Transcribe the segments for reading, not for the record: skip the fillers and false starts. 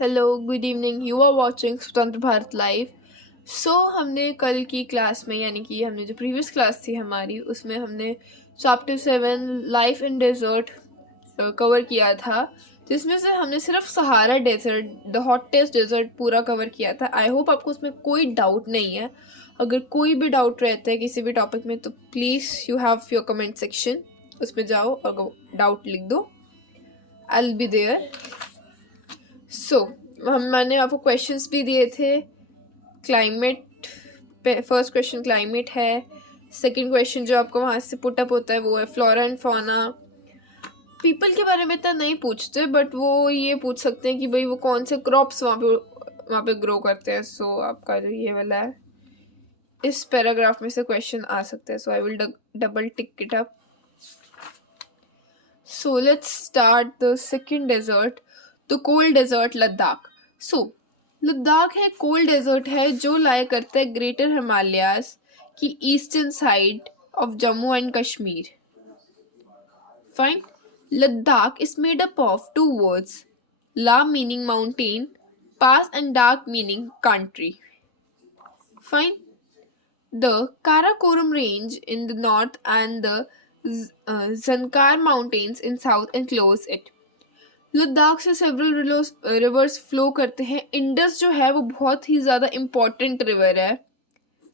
Hello good evening, you are watching Swatantra Bharat live. हमने कल की क्लास में यानी कि हमने जो प्रीवियस क्लास थी हमारी उसमें हमने chapter 7 life in desert cover किया था, जिसमें से हमने सिर्फ Sahara desert, the hottest desert पूरा कवर किया था। आई होप आपको उसमें कोई डाउट नहीं है। अगर कोई भी डाउट रहता है किसी भी टॉपिक में तो please you have your comment section, उसमें जाओ और डाउट लिख दो। I will be there. मैंने आपको क्वेश्चंस भी दिए थे। क्लाइमेट पे फर्स्ट क्वेश्चन क्लाइमेट है। सेकंड क्वेश्चन जो आपको वहाँ से पुटअप होता है वो है फ्लोरा एंड फौना। पीपल के बारे में इतना नहीं पूछते, बट वो ये पूछ सकते हैं कि भाई वो कौन से क्रॉप्स वहाँ पे ग्रो करते हैं। आपका जो ये वाला है इस पैराग्राफ में से क्वेश्चन आ सकते हैं। I will double tick it up. Let's start the second desert, the cold desert Ladakh. Ladakh है कोल्ड डेजर्ट है जो लाया करता है ग्रेटर हिमालयाज की eastern side of Jammu and Kashmir. Fine. Ladakh is made up of two words, la meaning mountain, pass and dakh meaning country. Fine. The Karakoram Range in the north and the Zankar Mountains in south enclose it. Ladakh से several reverse flow करते हैं। Indus जो है वो बहुत ही ज़्यादा important river है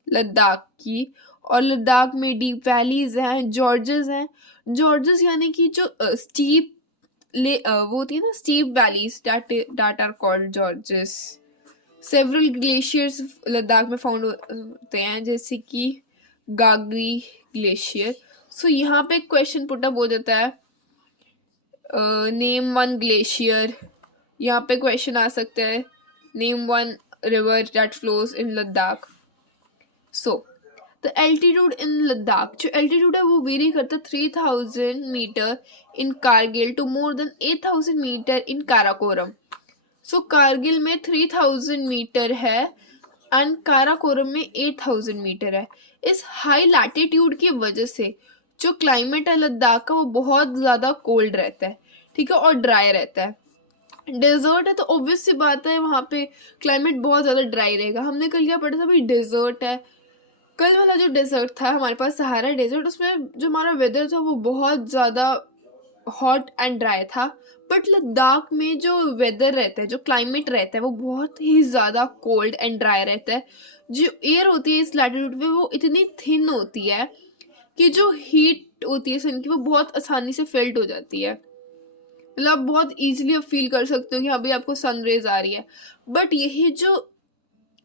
लद्दाख की, और लद्दाख में डीप वैलीज हैं, जॉर्जेस हैं। जॉर्जेस यानी कि जो स्टीप वो होती है ना, steep valleys, that are called gorges. Several glaciers Ladakh में फाउंड होते हैं, जैसे कि गागरी ग्लेशियर। यहाँ पे क्वेश्चन पुटअप हो जाता है, नेम वन ग्लेशियर। यहाँ पे क्वेश्चन आ सकता है, name one river that flows in Ladakh. The altitude in Ladakh, जो एल्टीट्यूड है वो वेरी करता है 3000 metre in Kargil to more than 8000 metre in Karakoram. Kargil में 3000 मीटर है एंड काराकोरम में 8000 मीटर है। इस हाई लैटिट्यूड की वजह से जो क्लाइमेट है लद्दाख का वो बहुत ज़्यादा कोल्ड रहता है, ठीक है, और ड्राई रहता है। डेजर्ट है तो ऑब्वियस सी बात है वहाँ पे क्लाइमेट बहुत ज़्यादा ड्राई रहेगा। हमने कल क्या पढ़ा था भाई, डेजर्ट है। कल वाला जो डेजर्ट था हमारे पास सहारा डेजर्ट, उसमें जो हमारा वेदर था वो बहुत ज़्यादा हॉट एंड ड्राई था। बट लद्दाख में जो वेदर रहता है, जो क्लाइमेट रहता है वो बहुत ही ज़्यादा कोल्ड एंड ड्राई रहता है। जो एयर होती है इस लैटिट्यूड में वो इतनी थिन होती है कि जो हीट होती है सन की वो बहुत आसानी से फेल्ट हो जाती है। मतलब आप बहुत ईजिली आप फील कर सकते हो कि हाँ भाई आपको सन रेज आ रही है। बट यही जो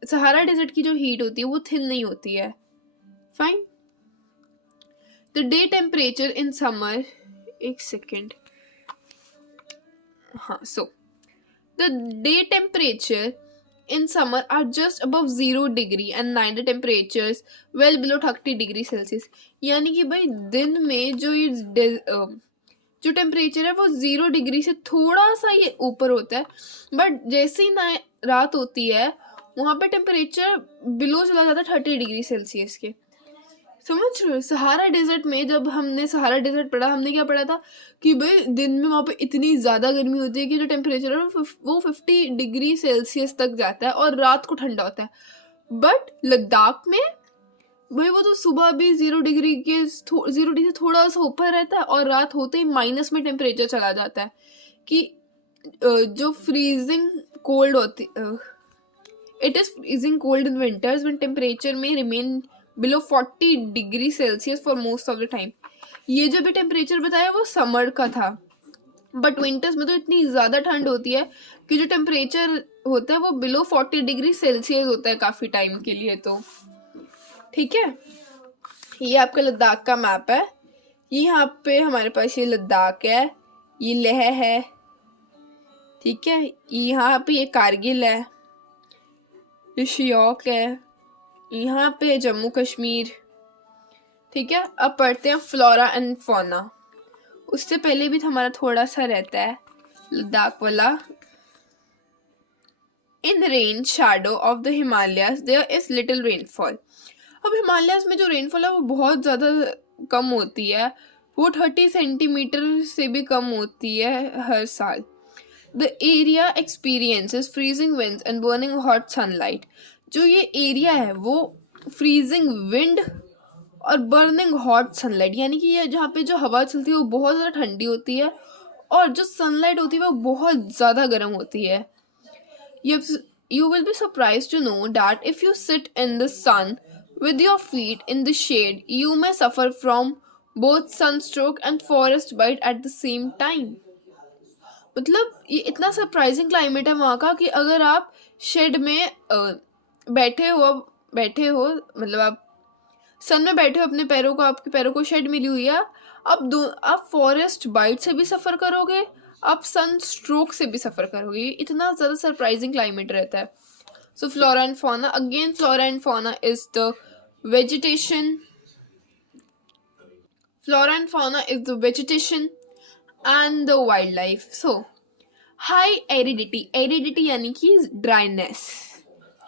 सहारा डेजर्ट की जो हीट होती है वो थिन नहीं होती है। Fine. The day temperature in summer, एक second, the day temperature in summer are just above 0 degree and night temperatures well below 30 degree Celsius। यानी कि भाई दिन में जो टेम्परेचर है वो 0 डिग्री से थोड़ा सा ये ऊपर होता है, बट जैसे ही रात होती है वहाँ पे टेम्परेचर बिलो चला जाता है 30 डिग्री सेल्सियस के। समझ रहे हो? सहारा डेजर्ट में जब हमने सहारा डेजर्ट पढ़ा, हमने क्या पढ़ा था कि भाई दिन में वहाँ पे इतनी ज़्यादा गर्मी होती है कि जो टेम्परेचर है वो 50 डिग्री सेल्सियस तक जाता है और रात को ठंडा होता है। बट लद्दाख में भाई वो तो सुबह भी 0 डिग्री से थोड़ा सा ऊपर रहता है और रात होते ही माइनस में टेम्परेचर चला जाता है कि जो फ्रीजिंग कोल्ड होती, it is freezing cold in winters when temperature में remain below 40 degree Celsius for most of the time. ये जो भी टेम्परेचर बताया वो समर का था, बट विंटर्स में तो इतनी ज़्यादा ठंड होती है कि जो टेम्परेचर होता है वो बिलो 40 डिग्री सेल्सियस होता है काफ़ी टाइम के लिए। तो ठीक है, ये आपका लद्दाख का मैप है। यहाँ पे हमारे पास ये लद्दाख है, ये लेह है, ठीक है, यहाँ पे ये कारगिल है, ये शियोक है, यहाँ पे जम्मू कश्मीर, ठीक है। अब पढ़ते हैं फ्लोरा एंड फौना। उससे पहले भी हमारा थोड़ा सा रहता है लद्दाख वाला। In rain shadow of the Himalayas there is little rainfall. अब हिमालयाज में जो रेनफॉल है वो बहुत ज़्यादा कम होती है, वो 30 सेंटीमीटर से भी कम होती है हर साल। The area experiences freezing winds and burning hot sunlight. जो ये एरिया है वो फ्रीजिंग विंड और बर्निंग हॉट सनलाइट, यानी कि ये जहाँ पे जो हवा चलती है वो बहुत ज़्यादा ठंडी होती है और जो सनलाइट होती है वो बहुत ज़्यादा गर्म होती है। You will be surprised to know that if you sit in the sun with your feet in the shade, you may suffer from both sunstroke and forest bite at the same time. मतलब ये इतना surprising climate है वहाँ का कि अगर आप shade में बैठे हो मतलब आप सन में बैठे हो, अपने पैरों को, आपके पैरों को शेड मिली हुई है, आप फॉरेस्ट बाइट से भी सफ़र करोगे, आप सन स्ट्रोक से भी सफ़र करोगे। इतना ज़्यादा सरप्राइजिंग क्लाइमेट रहता है। So flora and fauna, again flora and fauna is the vegetation, flora and fauna is the vegetation and the wildlife. So high aridity यानी कि ड्राइनेस,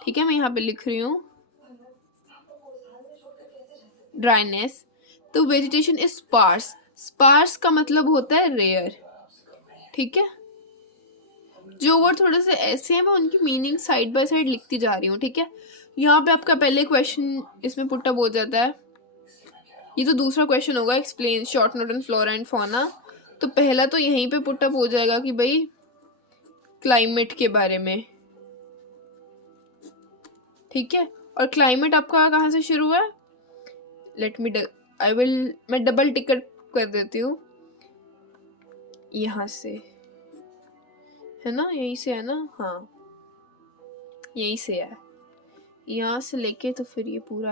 ठीक है, मैं यहाँ पे लिख रही हूँ ड्राइनेस। तो वेजिटेशन इज स्पार्स, स्पार्स का मतलब होता है रेयर, ठीक है। जो वर्ड थोड़े से ऐसे हैं मैं उनकी मीनिंग साइड बाय साइड लिखती जा रही हूँ, ठीक है। यहाँ पे आपका पहले क्वेश्चन इसमें पुटअप हो जाता है, ये तो दूसरा क्वेश्चन होगा, explain short note on flora and fauna. तो पहला तो यहीं पे पुटअप हो जाएगा कि भाई क्लाइमेट के बारे में, ठीक है। और क्लाइमेट आपका कहाँ से शुरू है, मैं डबल टिकट कर देती हूँ यहाँ से, है ना, यहीं से है ना, हाँ यहीं से है, यहाँ से लेके तो फिर ये पूरा